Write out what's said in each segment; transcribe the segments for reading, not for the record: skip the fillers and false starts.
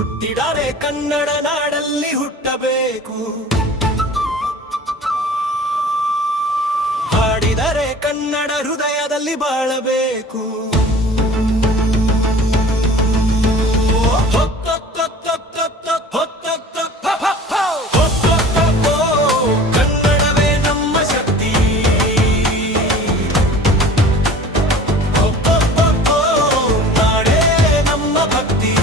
ಹುಟ್ಟಿದರೆ ಕನ್ನಡ ನಾಡಲ್ಲಿ ಹುಟ್ಟಬೇಕು, ಹಾಡಿದರೆ ಕನ್ನಡ ಹೃದಯದಲ್ಲಿ ಬಾಳಬೇಕು. ಕನ್ನಡವೇ ನಮ್ಮ ಶಕ್ತಿ, ನಾಡೇ ನಮ್ಮ ಭಕ್ತಿ.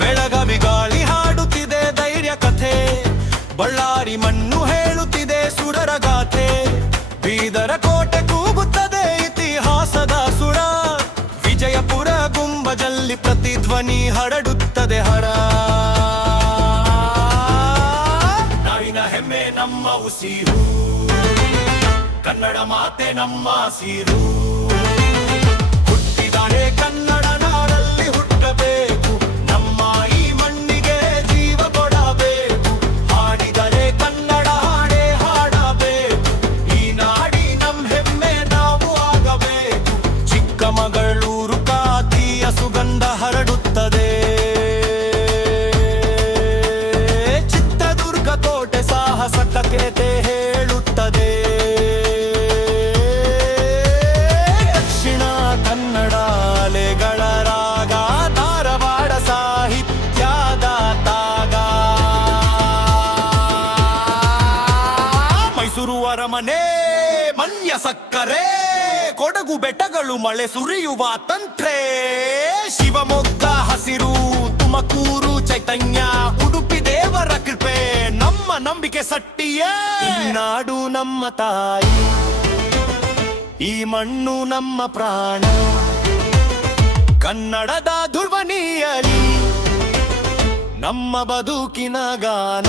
ಬೆಳಗಾವಿ ಗಾಳಿ ಹಾಡುತ್ತಿದೆ ಧೈರ್ಯ ಕಥೆ, ಬಳ್ಳಾರಿ ಮಣ್ಣು ಹೇಳುತ್ತಿದೆ ಸುರರ ಗಾಥೆ, ಬೀದರ ಕೋಟೆ ಕೂಗುತ್ತದೆ ಇತಿಹಾಸದ ಸುರ, ವಿಜಯಪುರ ಗುಂಬಜಲ್ಲಿ ಪ್ರತಿಧ್ವನಿ ಹರಡುತ್ತದೆ ಹರ. ನಾಡಿನ ಹೆಮ್ಮೆ ನಮ್ಮ ಉಸಿರು, ಕನ್ನಡ ಮಾತೆ ನಮ್ಮ ಸೀರು. ಹುಟ್ಟಿದರೆ ಕನ್ನಡ ನಾಡಲ್ಲಿ ಹುಟ್ಟಬೇಕು, ನಮ್ಮ ಈ ಮಣ್ಣಿಗೆ ಜೀವ ಕೊಡಬೇಕು. ಹಾಡಿದರೆ ಕನ್ನಡ ಹಾಡೇ ಹಾಡಬೇಕು, ಈ ನಾಡಿ ನಮ್ ಹೆಮ್ಮೆ ನಾವು ಆಗಬೇಕು. ಚಿಕ್ಕಮಗಳೂರು ಖಾದಿಯ ಸುಗಂಧ ಹರಡುತ್ತದೆ, ಚಿತ್ರದುರ್ಗ ಕೋಟೆ ಸಾಹಸದ ಕೇತೆ ಹೇಳುತ್ತದೆ. ದಕ್ಷಿಣ ಕನ್ನಡ ಅಲೆಗಳ ರಾಗ, ಧಾರವಾಡ ಸಾಹಿತ್ಯದ ತಾಗ, ಮೈಸೂರು ಅರಮನೆ ಮನ್ಯ ಸಕ್ಕರೆ, ಕೊಡಗು ಬೆಟ್ಟಗಳು ಮಳೆ ಸುರಿಯುವ ತಂತ್ರೆ, ಶಿವಮೊಗ್ಗ ಹಸಿರು, ತುಮಕೂರು ಚೈತನ್ಯ, ಉಡುಪಿ ದೇವರ ಕೃಪೆ, ನಮ್ಮ ನಂಬಿಕೆ ಸಟ್ಟಿಯೇ. ಈ ನಾಡು ನಮ್ಮ ತಾಯಿ, ಈ ಮಣ್ಣು ನಮ್ಮ ಪ್ರಾಣ, ಕನ್ನಡದ ಧ್ವನಿಯಲಿ ನಮ್ಮ ಬದುಕಿನ ಗಾನ.